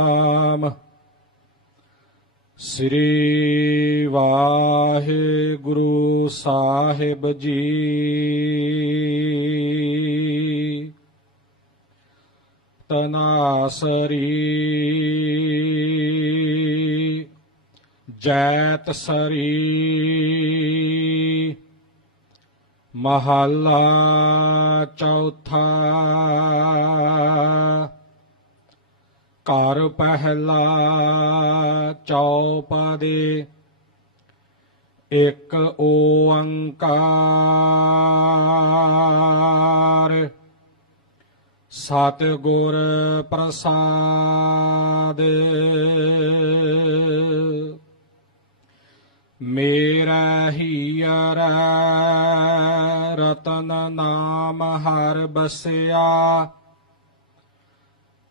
ਨਾਮ ਸ੍ਰੀ ਵਾਹਿਗੁਰੂ ਸਾਹਿਬ ਜੀ। ਤਨਾਸਰੀ ਜੈਤ ਸਰੀ ਮਹੱਲਾ ਚੌਥਾ। ਘਰ ਪਹਿਲਾ ਚੌਪਦੇ ਇੱਕ ਓੰਕਾਰ। ਸਤ ਗੁਰ ਪ੍ਰਸਾਦ। ਮੇਰਾ ਹੀਰ ਰਤਨ ਨਾਮ ਹਰ ਬਸਿਆ।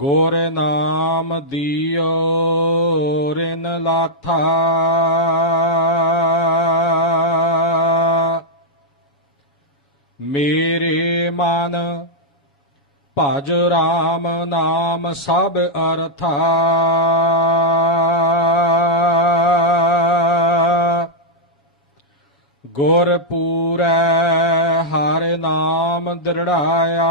ਗੁਰ ਨਾਮ ਦਿਓ, ਰਿਨ ਲਾਥਾ। ਮੇਰੇ ਮਨ ਭਜ ਰਾਮ ਨਾਮ ਸਭ ਅਰਥਾ। ਗੁਰ ਪੂਰੈ ਹਰ ਨਾਮ ਦ੍ਰਿੜਾਇਆ।